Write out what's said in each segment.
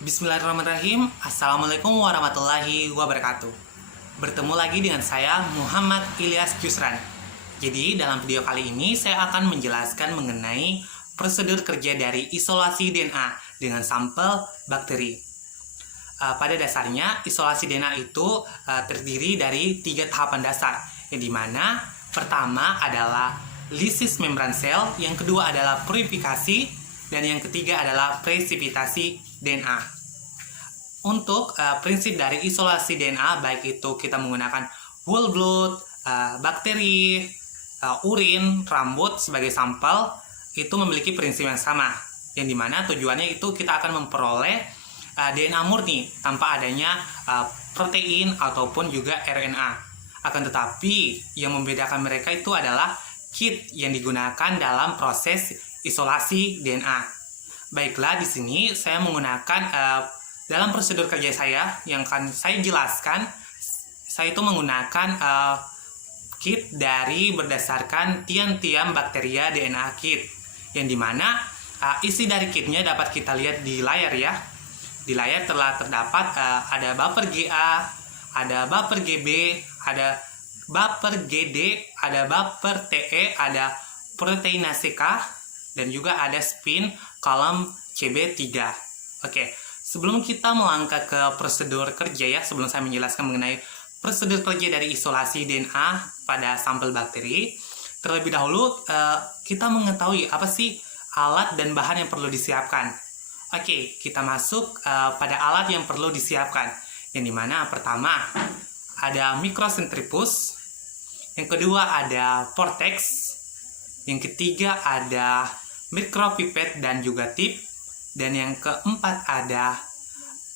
Bismillahirrahmanirrahim. Assalamualaikum warahmatullahi wabarakatuh. Bertemu lagi dengan saya Muhammad Ilyas Yusran. Jadi dalam video kali ini saya akan menjelaskan mengenai prosedur kerja dari isolasi DNA dengan sampel bakteri. Pada dasarnya isolasi DNA itu terdiri dari 3 tahapan dasar, yang dimana pertama adalah lisis membran sel, yang kedua adalah purifikasi, dan yang ketiga adalah presipitasi DNA. Untuk prinsip dari isolasi DNA, baik itu kita menggunakan whole blood, bakteri, urin, rambut sebagai sampel, itu memiliki prinsip yang sama, yang dimana tujuannya itu kita akan memperoleh DNA murni tanpa adanya protein ataupun juga RNA. Akan tetapi yang membedakan mereka itu adalah kit yang digunakan dalam proses isolasi DNA. Baiklah, di sini saya menggunakan dalam prosedur kerja saya yang akan saya jelaskan. Saya itu menggunakan kit dari berdasarkan tiam-tiam bakteria DNA kit, yang dimana isi dari kitnya dapat kita lihat di layar ya. Di layar telah terdapat ada buffer GA, ada buffer GB, ada buffer GD, ada buffer TE, ada proteinase K, dan juga ada spin kolom CB3. Oke, sebelum kita melangkah ke prosedur kerja ya, sebelum saya menjelaskan mengenai prosedur kerja dari isolasi DNA pada sampel bakteri, terlebih dahulu kita mengetahui apa sih alat dan bahan yang perlu disiapkan. Oke, kita masuk pada alat yang perlu disiapkan, yang dimana pertama ada microcentrifuge, yang kedua ada vortex, yang ketiga ada micropipet dan juga tip, dan yang keempat ada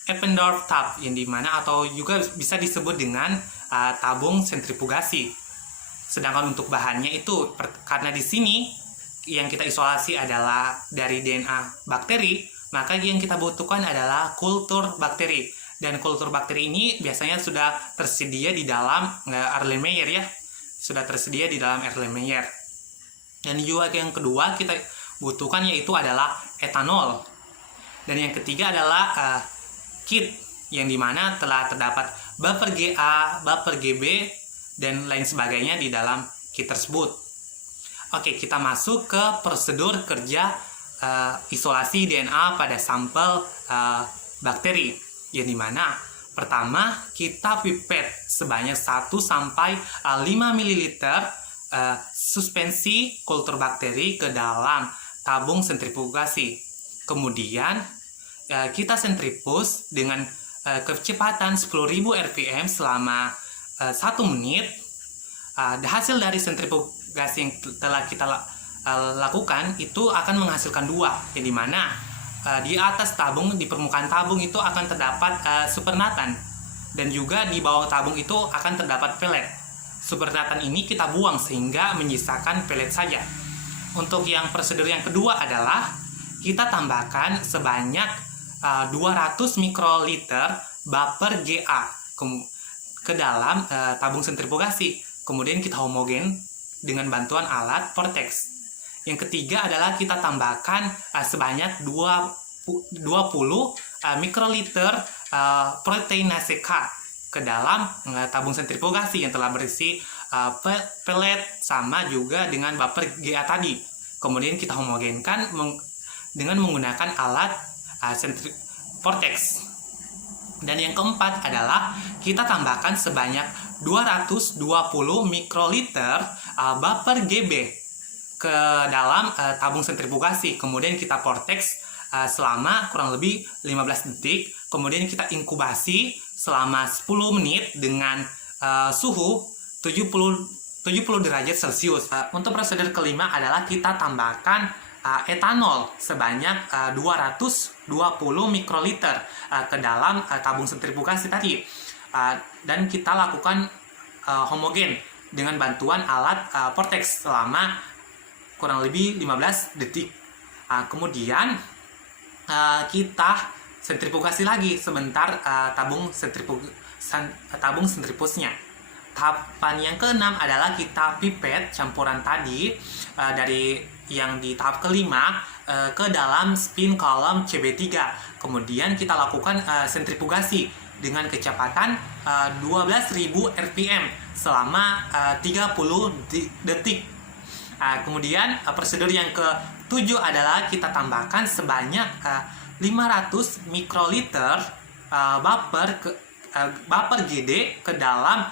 Eppendorf tub, yang dimana atau juga bisa disebut dengan tabung sentrifugasi. Sedangkan untuk bahannya itu karena di sini yang kita isolasi adalah dari DNA bakteri, maka yang kita butuhkan adalah kultur bakteri. Dan kultur bakteri ini biasanya sudah tersedia di dalam Erlenmeyer ya. Sudah tersedia di dalam Erlenmeyer. Dan juga yang kedua kita butuhkan yaitu adalah etanol. Dan yang ketiga adalah kit, yang dimana telah terdapat buffer GA, buffer GB, dan lain sebagainya di dalam kit tersebut. Oke, kita masuk ke prosedur kerja isolasi DNA pada sampel bakteri, yang dimana pertama kita pipet sebanyak 1-5 ml suspensi kultur bakteri ke dalam tabung sentrifugasi. Kemudian kita sentrifuge dengan kecepatan 10.000 rpm selama 1 menit. Hasil dari sentrifugasi yang telah kita lakukan itu akan menghasilkan 2, yang dimana di atas tabung, di permukaan tabung itu akan terdapat supernatan, dan juga di bawah tabung itu akan terdapat pelet. Supernatan ini kita buang sehingga menyisakan pelet saja. Untuk yang prosedur yang kedua adalah kita tambahkan sebanyak 200 mikroliter buffer GA ke dalam tabung sentrifugasi. Kemudian kita homogen dengan bantuan alat vortex. Yang ketiga adalah kita tambahkan sebanyak 20 mikroliter proteinase K ke dalam tabung sentrifugasi yang telah berisi pelet sama juga dengan buffer GA tadi. Kemudian kita homogenkan dengan menggunakan alat vortex. Dan yang keempat adalah kita tambahkan sebanyak 220 mikroliter buffer GB ke dalam tabung sentrifugasi. Kemudian kita vortex selama kurang lebih 15 detik. Kemudian kita inkubasi selama 10 menit dengan suhu 70 derajat Celcius. Untuk prosedur kelima adalah kita tambahkan etanol sebanyak 220 mikroliter ke dalam tabung sentrifugasi tadi. Dan kita lakukan homogen dengan bantuan alat vortex selama kurang lebih 15 detik. Kemudian kita sentrifugasi lagi sebentar tabung sentrifugusnya. Tahapan yang keenam adalah kita pipet campuran tadi dari yang di tahap kelima ke dalam spin column CB3. Kemudian kita lakukan sentrifugasi dengan kecepatan 12.000 rpm selama 30 detik. Kemudian prosedur yang ke-7 adalah kita tambahkan sebanyak 500 mikroliter vapor GD ke dalam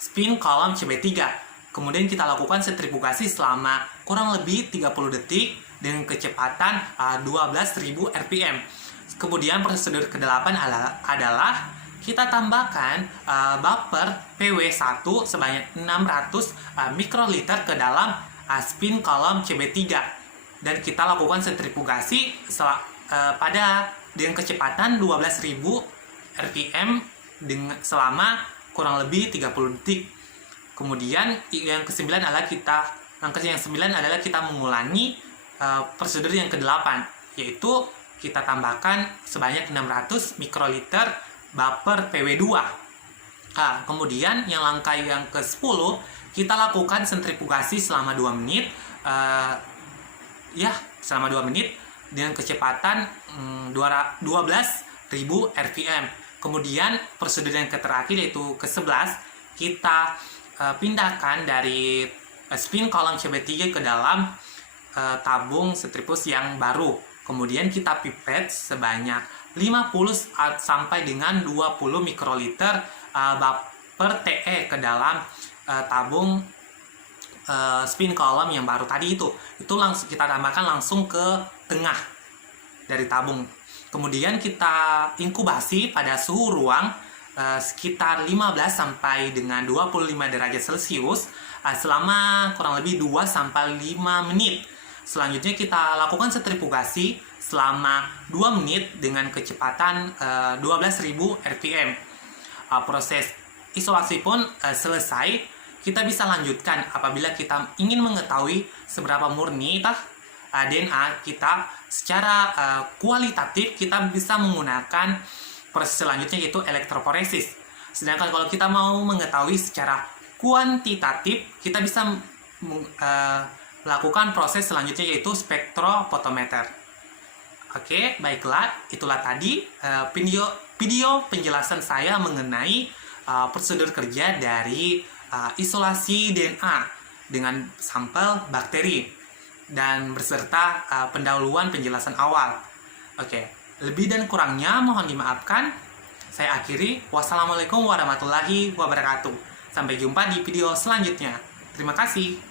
spin column CB3. Kemudian kita lakukan sentrifugasi selama kurang lebih 30 detik dengan kecepatan 12.000 rpm. Kemudian prosedur ke-8 adalah kita tambahkan vapor PW1 sebanyak 600 mikroliter ke dalam spin column CB3 dan kita lakukan sentrifugasi dengan kecepatan 12.000 rpm selama kurang lebih 30 detik. Kemudian yang ke-9 adalah kita mengulangi prosedur yang ke-8, yaitu kita tambahkan sebanyak 600 mikroliter vapor PW2. Kemudian langkah yang ke-10 kita lakukan sentrifugasi selama 2 menit, selama 2 menit dengan kecepatan 12.000 rpm. Kemudian prosedur yang terakhir yaitu ke-11, kita pindahkan dari spin column CB3 ke dalam tabung sentrifus yang baru. Kemudian kita pipet sebanyak 50 sampai dengan 20 mikroliter vapor TE ke dalam tabung spin column yang baru tadi itu langsung kita tambahkan langsung ke tengah dari tabung. Kemudian kita inkubasi pada suhu ruang sekitar 15 sampai dengan 25 derajat Celcius selama kurang lebih 2 sampai 5 menit. Selanjutnya kita lakukan sentrifugasi selama 2 menit dengan kecepatan 12.000 rpm. Proses isolasi pun selesai. Kita bisa lanjutkan apabila kita ingin mengetahui seberapa murni DNA kita secara kualitatif. Kita bisa menggunakan proses selanjutnya yaitu elektroforesis. Sedangkan kalau kita mau mengetahui secara kuantitatif, kita bisa melakukan proses selanjutnya yaitu spektrofotometer. Oke, baiklah, itulah tadi video penjelasan saya mengenai prosedur kerja dari isolasi DNA dengan sampel bakteri dan beserta pendahuluan penjelasan awal. Oke, lebih dan kurangnya mohon dimaafkan. Saya akhiri. Wassalamualaikum warahmatullahi wabarakatuh. Sampai jumpa di video selanjutnya. Terima kasih.